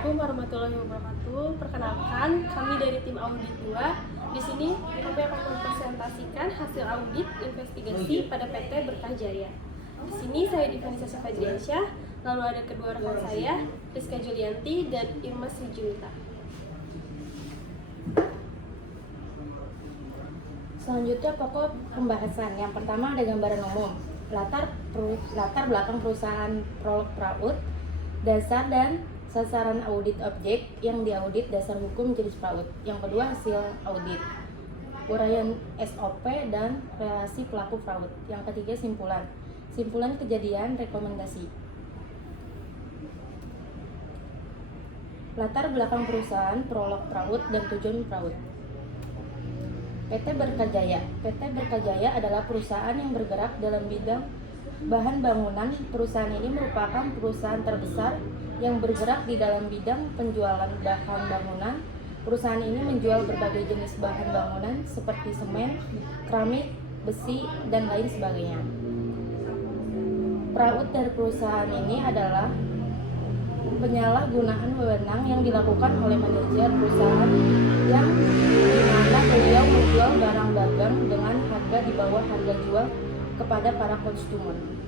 Assalamualaikum warahmatullahi wabarakatuh. Perkenalkan, kami dari tim audit 2. Di sini kami akan mempresentasikan hasil audit investigasi pada PT Berkah Jaya. Di sini saya Divanisa Safadriansyah, lalu ada kedua rekan saya, Rizka Julianti dan Irma Srijunita. Selanjutnya pokok pembahasan. Yang pertama ada gambaran umum, latar belakang perusahaan Prolog Praud, dasar dan sasaran audit objek yang diaudit, dasar hukum jenis Praud. Yang kedua hasil audit, uraian SOP dan relasi pelaku Praud. Yang ketiga simpulan kejadian, rekomendasi. Latar belakang perusahaan Prolog Praud dan tujuan Praud. PT Berkah Jaya. PT Berkah Jaya adalah perusahaan yang bergerak dalam bidang bahan bangunan. Perusahaan ini merupakan perusahaan terbesar yang bergerak di dalam bidang penjualan bahan bangunan. Perusahaan ini menjual berbagai jenis bahan bangunan seperti semen, keramik, besi, dan lain sebagainya. Praud dari perusahaan ini adalah penyalahgunaan wewenang yang dilakukan oleh manajer perusahaan yang dimana beliau menjual barang dagang dengan harga di bawah harga jual kepada para konsumen.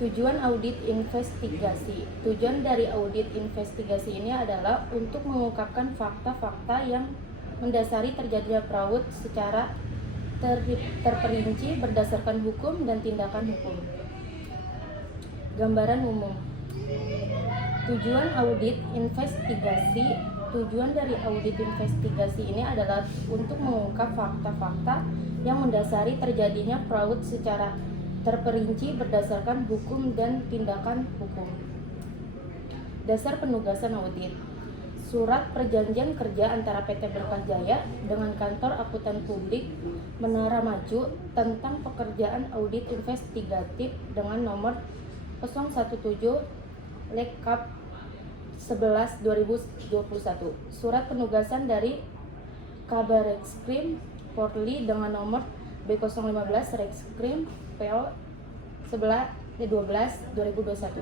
Tujuan audit investigasi. Tujuan dari audit investigasi ini adalah untuk mengungkapkan fakta-fakta yang mendasari terjadinya Praud secara terperinci berdasarkan hukum dan tindakan hukum. Gambaran umum. Tujuan audit investigasi. Tujuan dari audit investigasi ini adalah untuk mengungkap fakta-fakta yang mendasari terjadinya Praud secara terperinci berdasarkan hukum dan tindakan hukum. Dasar penugasan audit. Surat perjanjian kerja antara PT Berkah Jaya dengan Kantor Akuntan Publik Menara Maju tentang pekerjaan audit investigatif dengan nomor 017/Kap 11/2021. Surat penugasan dari Kabareskrim Polri dengan nomor B015 Reskrim PO 11/12/2021.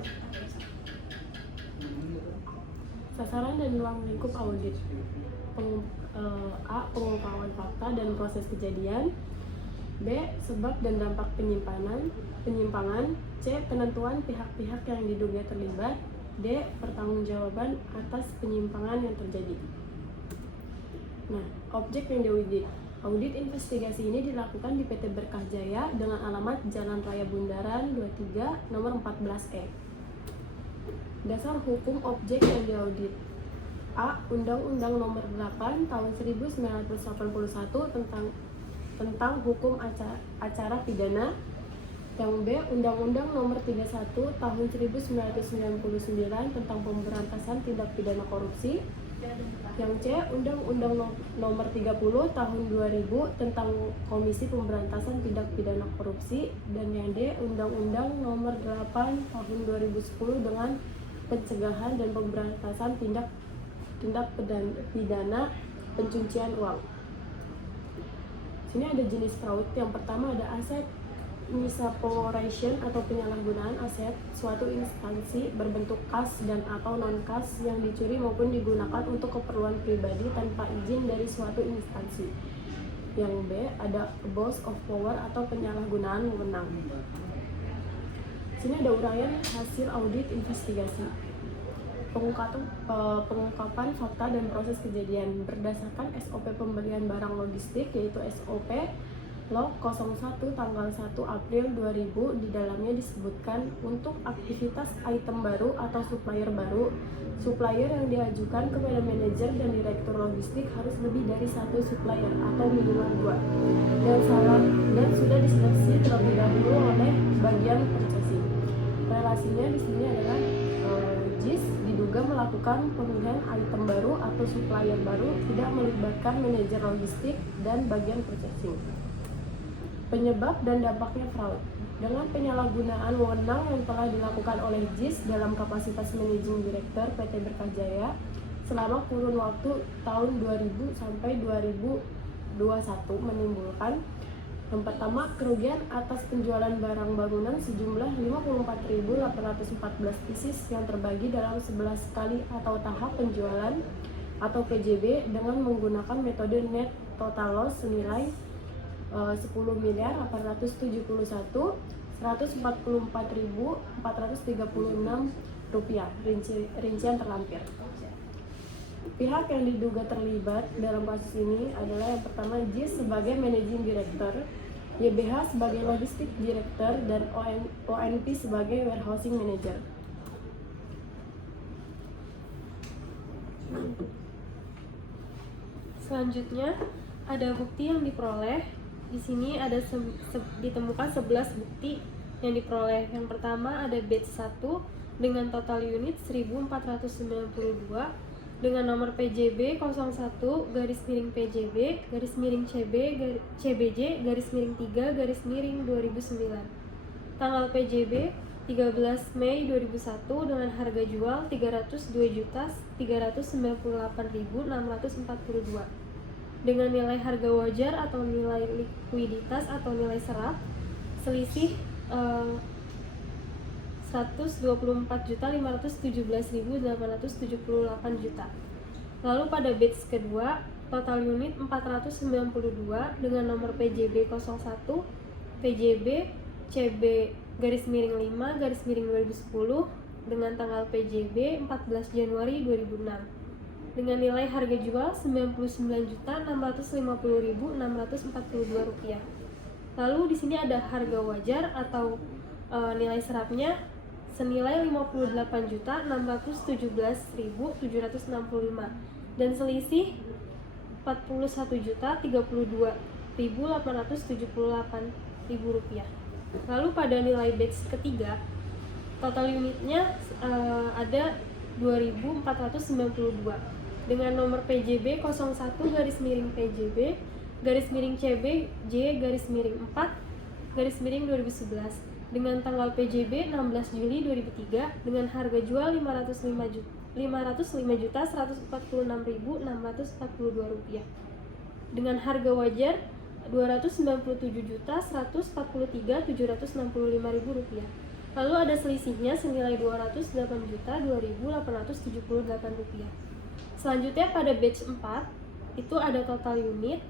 Sasaran dan ruang lingkup audit. A. Pengungkapan fakta dan proses kejadian. B. Sebab dan dampak penyimpangan. C. Penentuan pihak-pihak yang diduga terlibat. D. Pertanggungjawaban atas penyimpangan yang terjadi. Nah, objek yang diaudit. Audit investigasi ini dilakukan di PT Berkah Jaya dengan alamat Jalan Raya Bundaran 23 nomor 14E. Dasar hukum objek yang diaudit. A. Undang-Undang Nomor 8 Tahun 1981 tentang hukum acara pidana. Yang B. Undang-Undang Nomor 31 Tahun 1999 tentang pemberantasan tindak pidana korupsi. Yang C. Undang-Undang Nomor 30 Tahun 2000 tentang Komisi Pemberantasan Tindak Pidana Korupsi. Dan yang D. Undang-Undang Nomor 8 Tahun 2010 dengan pencegahan dan pemberantasan tindak pidana pencucian uang. Sini ada jenis fraud. Yang pertama ada aset misappropriation atau penyalahgunaan aset suatu instansi berbentuk kas dan atau non kas yang dicuri maupun digunakan untuk keperluan pribadi tanpa izin dari suatu instansi. Yang B ada abuse of power atau penyalahgunaan wewenang. Sini ada uraian hasil audit investigasi. Pengungkapan fakta dan proses kejadian berdasarkan SOP pembelian barang logistik, yaitu SOP Log 01 tanggal 1 April 2000. Di dalamnya disebutkan untuk aktivitas item baru atau supplier baru, supplier yang diajukan kepada manajer dan direktur logistik harus lebih dari satu supplier atau minimal 2 dan sudah diseleksi terlebih dahulu oleh bagian purchasing. Relasinya di sini adalah JIS diduga melakukan pemilihan item baru atau supplier baru tidak melibatkan manajer logistik dan bagian purchasing. Penyebab dan dampaknya fraud. Dengan penyalahgunaan wewenang yang telah dilakukan oleh JIS dalam kapasitas Managing Director PT Berkah Jaya selama kurun waktu tahun 2000 sampai 2021 menimbulkan Yang pertama, kerugian atas penjualan barang bangunan sejumlah 54.814 pieces yang terbagi dalam 11 kali atau tahap penjualan atau PJB dengan menggunakan metode net total loss senilai 10.871.144.436 rupiah, rincian terlampir. Pihak yang diduga terlibat dalam kasus ini adalah yang pertama JIS sebagai Managing Director, YBH sebagai Logistic Director, dan ONP sebagai Warehousing Manager. Selanjutnya ada bukti yang diperoleh. Di sini ada ditemukan 11 bukti yang diperoleh. Yang pertama ada batch 1 dengan total unit 1492 dengan nomor PJB 01 garis miring PJB garis miring CBJ garis miring 3 garis miring 2009. Tanggal PJB 13 Mei 2001 dengan harga jual 302.398.642 dengan nilai harga wajar atau nilai likuiditas atau nilai serap selisih 124.517.878 juta. Lalu pada batch kedua, total unit 492 dengan nomor PJB 01, PJB CB garis miring 5 garis miring 2010 dengan tanggal PJB 14 Januari 2006 dengan nilai harga jual 99.650.642 rupiah. Lalu di sini ada harga wajar atau nilai serapnya senilai 58.617.765 dan selisih 41.032.878.000 rupiah. Lalu pada nilai batch ketiga, total unitnya ada 2.492 dengan nomor PJB 01 garis miring PJB garis miring CBJ garis miring 4 garis miring 2011 dengan tanggal PJB 16 Juli 2003 dengan harga jual 505.146.642 rupiah dengan harga wajar 297.143.765.000 rupiah. Lalu ada selisihnya senilai 208.2.878 rupiah. Selanjutnya pada batch 4 itu ada total unit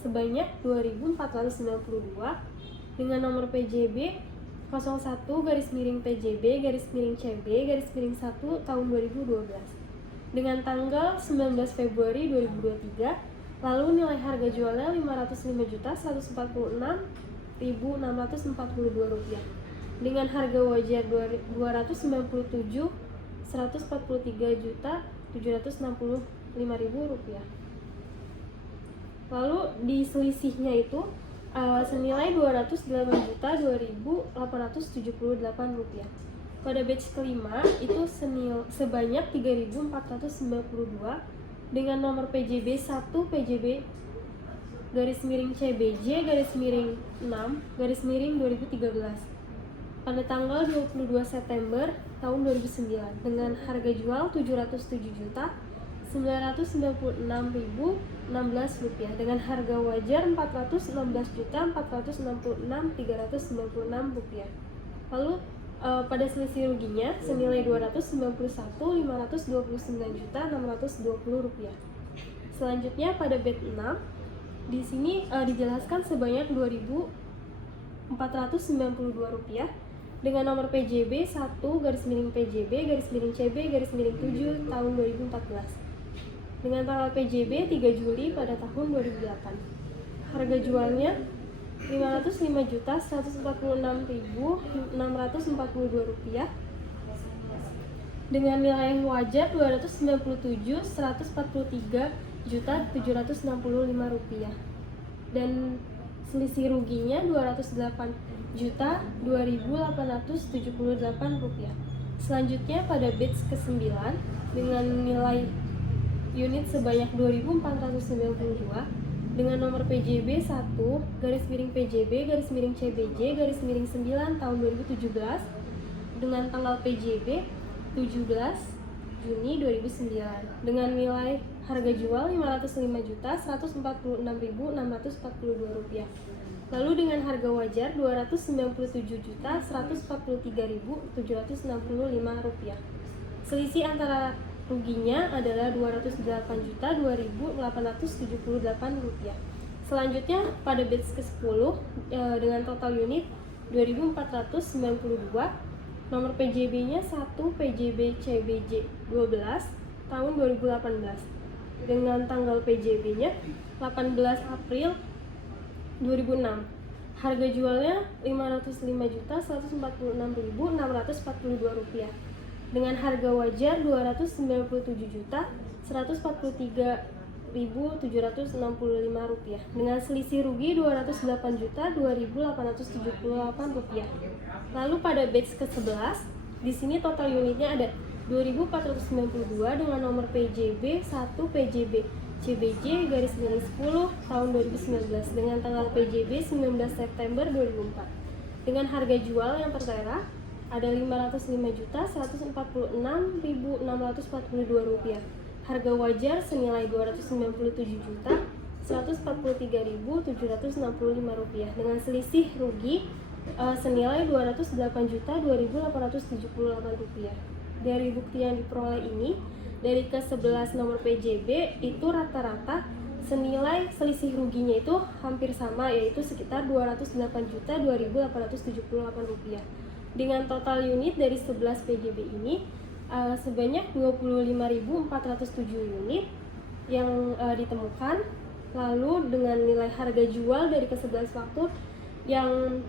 sebanyak 2.492 dengan nomor PJB 01 garis miring PJB garis miring CB garis miring 1 tahun 2012 dengan tanggal 19 Februari 2023. Lalu nilai harga jualnya 505.146.642 rupiah dengan harga wajar 243.765.000 rupiah. Lalu di selisihnya itu senilai 208.2.878 rupiah. Pada batch kelima itu sebanyak 3.492 dengan nomor PJB 1 PJB garis miring CBJ garis miring 6 garis miring 2013 pada tanggal 22 September tahun 2009 dengan harga jual 707.996.016 rupiah dengan harga wajar 416.466.396 rupiah. Lalu pada selisih ruginya senilai 291.529.620 rupiah. Selanjutnya pada batch 6 di sini dijelaskan sebanyak 2.492 rupiah dengan nomor PJB 1 garis miring PJB garis miring CB garis miring 7 tahun 2014 dengan tanggal PJB 3 Juli pada tahun 2008. Harga jualnya 505.146.642 rupiah dengan nilai wajar 297.143.765 rupiah dan selisih ruginya 208.2.878 rupiah. Selanjutnya pada batch ke-9 dengan nilai unit sebanyak 2.492 dengan nomor PJB 1 garis miring PJB garis miring CBJ garis miring 9 tahun 2017 dengan tanggal PJB 17 Juni 2009 dengan nilai harga jual 505.146.642 rupiah. Lalu dengan harga wajar Rp297.143.765. Selisih antara ruginya adalah Rp208.002.878. Selanjutnya pada batch ke-10 dengan total unit 2.492, nomor PJB-nya 1 PJB CBJ 12 tahun 2018 dengan tanggal PJB-nya 18 April 2006. Harga jualnya Rp505.146.642 dengan harga wajar Rp297.143.765 dengan selisih rugi Rp208.2.878. Lalu pada batch ke-11 di sini total unitnya ada 2.492 dengan nomor PJB 1 PJB CBJ garis miring 10 tahun 2019 dengan tanggal PJB 19 September 2004 dengan harga jual yang tertera ada Rp505.146.642. Harga wajar senilai Rp297.143.765 dengan selisih rugi senilai Rp208.2.878. Dari bukti yang diperoleh ini, dari ke-11 nomor PJB itu rata-rata senilai selisih ruginya itu hampir sama, yaitu sekitar Rp208.2.878. Dengan total unit dari 11 PJB ini sebanyak 25.407 unit yang ditemukan. Lalu dengan nilai harga jual dari ke-11 faktur yang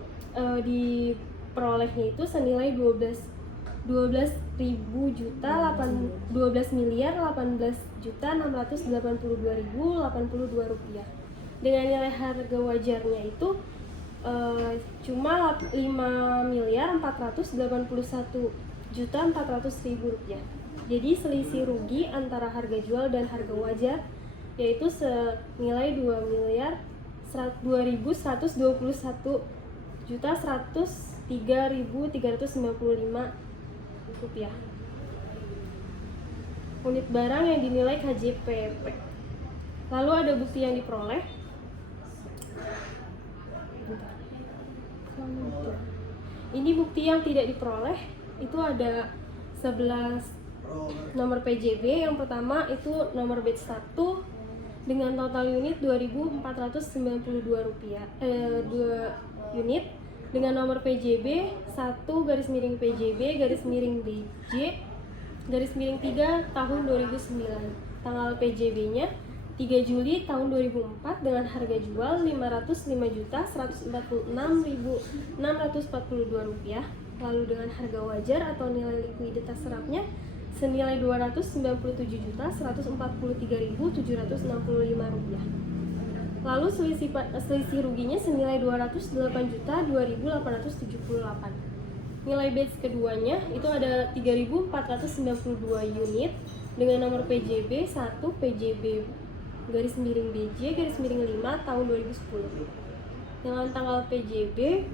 diperolehnya itu senilai 12.018.682.082 rupiah. Dengan nilai harga wajarnya itu cuma 5.481.400.000 rupiah. Jadi selisih rugi antara harga jual dan harga wajar yaitu senilai 2.121.103.395 rupiah. Unit barang yang dinilai KJPP. Lalu ada bukti yang diperoleh. Ini bukti yang tidak diperoleh. Itu ada 11 nomor PJB. Yang pertama itu nomor batch 1 dengan total unit 2.492 rupiah. 2 unit dengan nomor PJB 1 garis miring PJB garis miring BJ garis miring 3 tahun 2009. Tanggal PJB-nya 3 Juli tahun 2004 dengan harga jual Rp505.146.642 rupiah. Lalu dengan harga wajar atau nilai likuiditas serapnya senilai Rp293.143.765 rupiah. Lalu selisih ruginya senilai Rp208.2.878. Nilai batch keduanya itu ada 3.492 unit dengan nomor PJB 1 PJB garis miring BJ garis miring 5 tahun 2010. Dengan tanggal PJB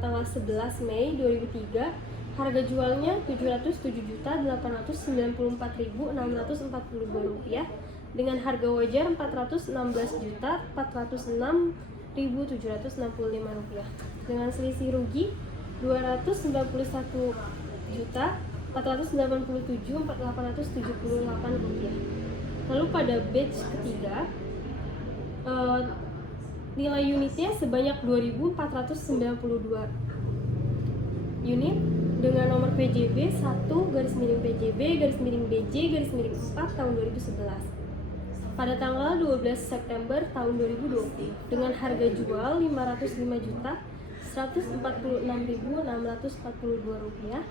tanggal 11 Mei 2003, harga jualnya Rp707.894.642 rupiah dengan harga wajar Rp416.406.765 rupiah. Dengan selisih rugi Rp291.487.878 rupiah. Lalu pada batch ketiga nilai unitnya sebanyak 2.492 unit dengan nomor PJB 1 garis miring PJB garis miring BJ garis miring 4 tahun 2011 pada tanggal 12 September tahun 2020 dengan harga jual Rp505.146.642 rupiah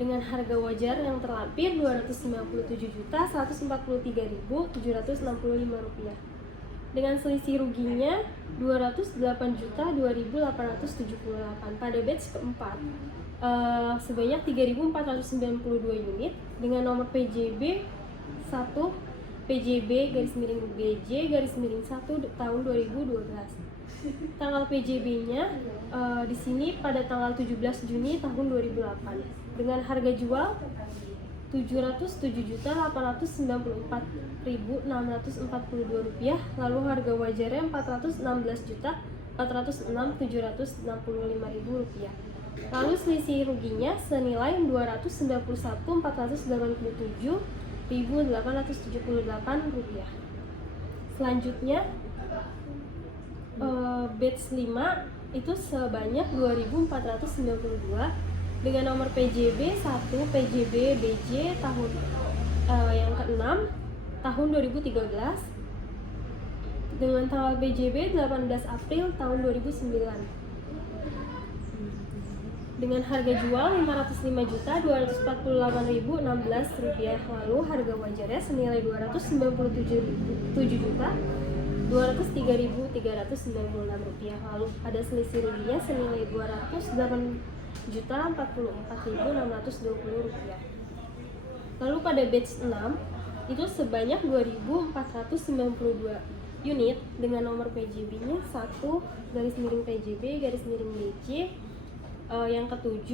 dengan harga wajar yang terlampir Rp297.143.765 rupiah. Dengan selisih ruginya Rp208.2.878 pada batch keempat sebanyak 3.492 unit dengan nomor PJB 1 PJB garis miring BJ garis miring 1 tahun 2012. Tanggal PJB-nya di sini pada tanggal 17 Juni tahun 2008 dengan harga jual Rp707.894.642 rupiah, lalu harga wajarnya Rp416.400.000 Rp406.765.000. Lalu selisih ruginya senilai Rp291.487.878. Selanjutnya batch 5 itu sebanyak 2.492 dengan nomor PJB 1 PJB BJ tahun yang ke-6 tahun 2013 dengan tanggal PJB 18 April tahun 2009 dengan harga jual Rp505.248.016. Lalu harga wajarnya senilai Rp297.203.396. Lalu ada selisih ruginya senilai Rp200.044.620. Lalu pada batch 6 itu sebanyak 2.492 unit dengan nomor PJB-nya 1 garis miring PJB garis miring BC yang ke-7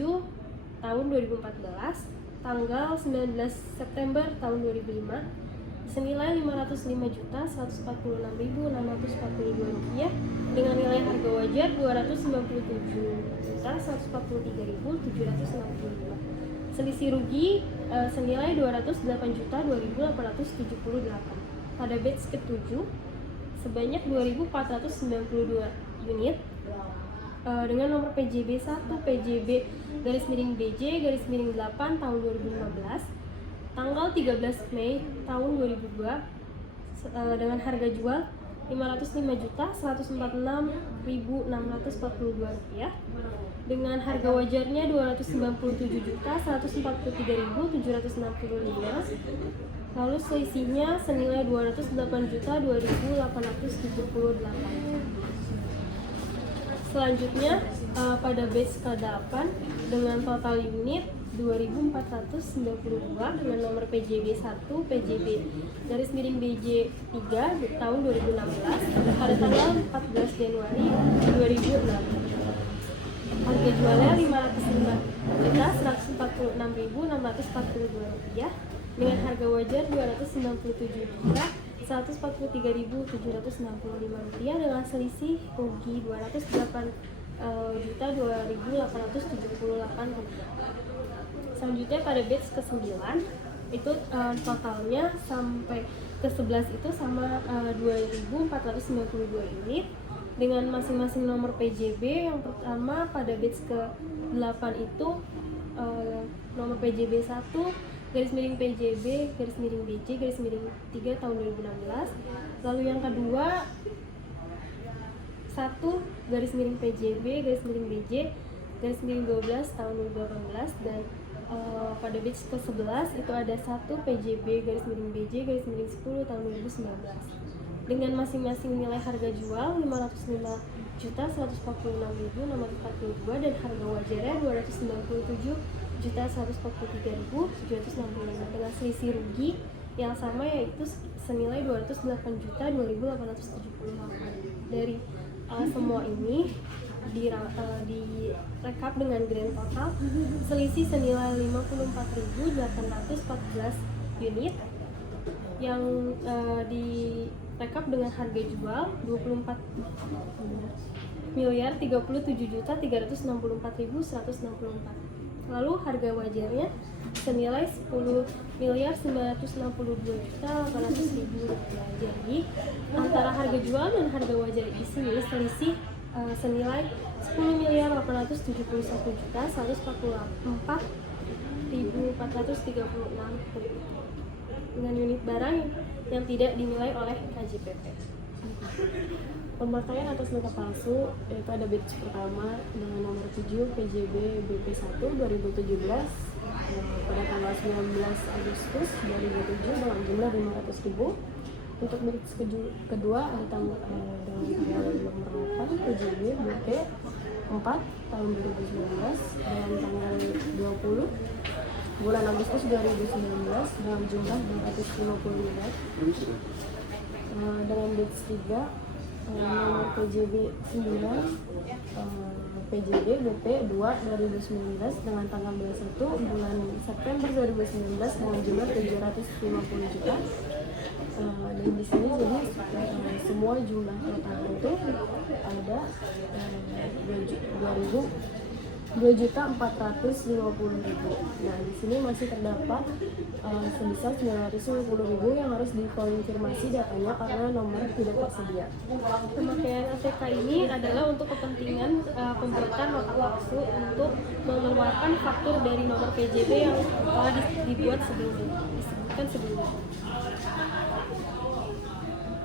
tahun 2014 tanggal 19 September tahun 2005 senilai Rp505.146.642 dengan nilai harga wajar Rp297.143.765. Selisih rugi senilai Rp208.2.878. Pada batch ke-7 sebanyak 2.492 unit dengan nomor PJB 1 PJB garis miring BJ garis miring 8 tahun 2015 tanggal 13 Mei tahun 2002 dengan harga jual Rp505.146.642 dengan harga wajarnya Rp297.143.765. Lalu selisihnya senilai Rp208.2.878. Selanjutnya pada batch ke-8 dengan total unit 2.492 dengan nomor PJB 1 PJB garis miring BJ 3 tahun 2016 pada tanggal 14 Januari 2006. Harga jualnya Rp505.146.642 dengan harga wajar Rp297.143.765 dengan selisih rugi Rp208.2.878. Selanjutnya pada batch ke-9 itu totalnya sampai ke-11 itu sama 2.492 unit dengan masing-masing nomor PJB. Yang pertama pada batch ke-8 itu nomor PJB 1 garis miring PJB garis miring BJ garis miring 3 tahun 2016. Lalu yang kedua 1 garis miring PJB garis miring BJ garis miring 12 tahun 2018 dan pada batch ke-11 itu ada 1 PJB garis miring BJ garis miring 10 tahun 2019 dengan masing-masing nilai harga jual Rp505.146.642 dan harga wajarnya Rp297.143.765 dengan selisih rugi yang sama yaitu senilai Rp208.2.878. Dari semua ini direkap dengan grand total selisih senilai 54.814 unit yang direkap dengan harga jual Rp24.037.364.164. Lalu harga wajarnya senilai Rp10.962.800.000. Jadi antara harga jual dan harga wajar di sini selisih senilai Rp10.871.144.436 dengan unit barang yang tidak dinilai oleh KJPP. Pemakaian atas data palsu yaitu ada batch pertama dengan nomor 7 PJB BP1 2017 pada tanggal 19 Agustus 2007 dengan jumlah 500.000. Untuk batch kedua ada dengan tanggal nomor 8 PJB BP 4 tahun 2019 dengan tanggal 20 bulan Agustus 2019 dengan jumlah 250 unit. Dengan batch 3 nomor PJB 9 PJB BP 2 2019 dengan tanggal 21 bulan September 2019 dengan jumlah 750 juta. Dan di sini jadi semua jumlah total itu ada 2.450.000. Nah, di sini masih terdapat sebesar 950.000 yang harus dikonfirmasi datanya karena nomor tidak tersedia. Pemakaian ATK ini adalah untuk kepentingan pembuatan nota palsu untuk mengeluarkan faktur dari nomor PJB yang telah disebutkan sebelumnya.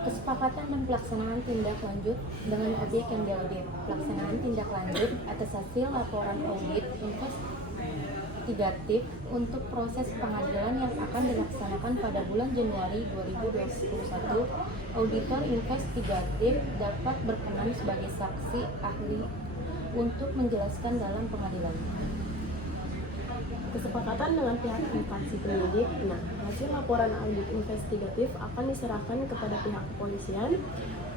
Kesepakatan dan pelaksanaan tindak lanjut dengan objek yang diaudit. Pelaksanaan tindak lanjut atas hasil laporan audit investigatif untuk proses pengadilan yang akan dilaksanakan pada bulan Januari 2021. Auditor investigatif dapat berkenan sebagai saksi ahli untuk menjelaskan dalam pengadilan. Kesepakatan dengan pihak instansi penyidik. Nah, hasil laporan audit investigatif akan diserahkan kepada pihak kepolisian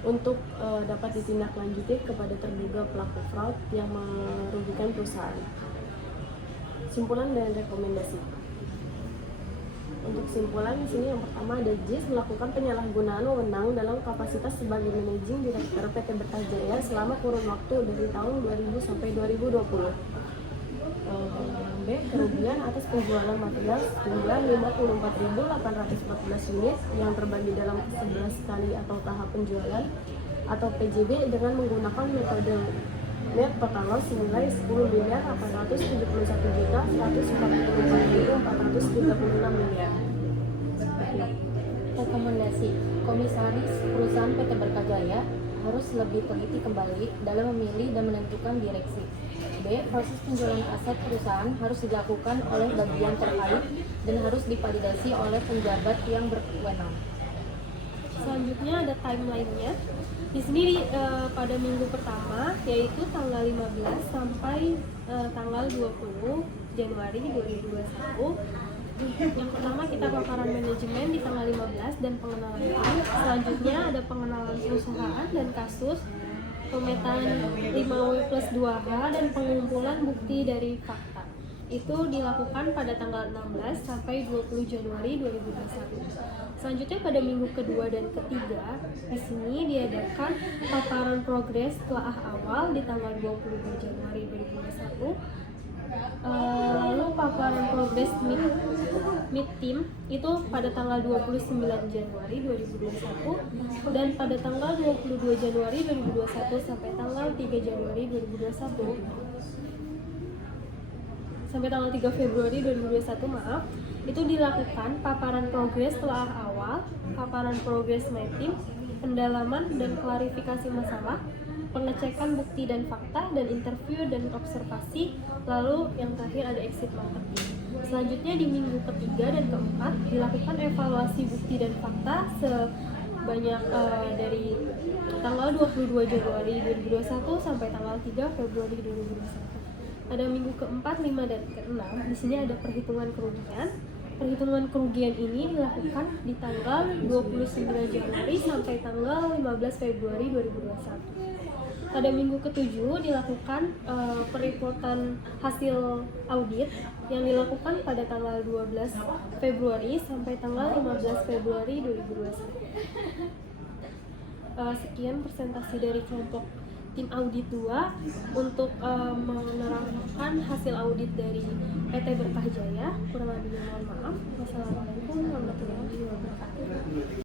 untuk dapat ditindaklanjuti kepada terduga pelaku fraud yang merugikan perusahaan. Simpulan dan rekomendasi. Untuk simpulan di sini yang pertama ada JIS melakukan penyalahgunaan wewenang dalam kapasitas sebagai managing direktur PT Bertajaya selama kurun waktu dari tahun 2000 sampai 2020. B. Kerugian atas penjualan material sejumlah 54.814 unit yang terbagi dalam 11 kali atau tahap penjualan atau PJB dengan menggunakan metode net total loss senilai 10.871.144.436 miliar. Rekomendasi. Komisaris perusahaan PT Berkajaya harus lebih teliti kembali dalam memilih dan menentukan direksi. B. Proses penjualan aset perusahaan harus dilakukan oleh bagian terkait dan harus divalidasi oleh penjabat yang berwenang. Selanjutnya ada timeline-nya. Di sini pada minggu pertama yaitu tanggal 15 sampai tanggal 20 Januari 2021. Yang pertama kita paparan manajemen di tanggal 15 dan pengenalan tim. Selanjutnya ada pengenalan perusahaan dan kasus, pemetaan 5W+2H dan pengumpulan bukti dari fakta. Itu dilakukan pada tanggal 16 sampai 20 Januari 2021. Selanjutnya pada minggu kedua dan ketiga, di sini diadakan paparan progres telah awal di tanggal 22 Januari 2021. Lalu paparan progres mid team itu pada tanggal 29 Januari 2021 dan pada tanggal 22 Januari 2021 sampai tanggal 3 Januari 2021 sampai tanggal 3 Februari 2021 itu dilakukan paparan progres telah awal, paparan progres my team, pendalaman dan klarifikasi masalah, pengecekan bukti dan fakta, dan interview dan observasi, lalu yang terakhir ada exit marketing. Selanjutnya di minggu ketiga dan keempat dilakukan evaluasi bukti dan fakta sebanyak dari tanggal 22 Januari 2021 sampai tanggal 3 Februari 2021. Pada minggu keempat, 5 dan ke-6 di sini ada perhitungan kerugian. Perhitungan kerugian ini dilakukan di tanggal 29 Januari sampai tanggal 15 Februari 2021. Pada minggu ke-7 dilakukan peripotan hasil audit yang dilakukan pada tanggal 12 Februari sampai tanggal 15 Februari 2021. Sekian presentasi dari kelompok tim audit 2 untuk menerangkan hasil audit dari PT Berkah Jaya. Kurang lebihnya mohon maaf. Wassalamualaikum warahmatullahi wabarakatuh.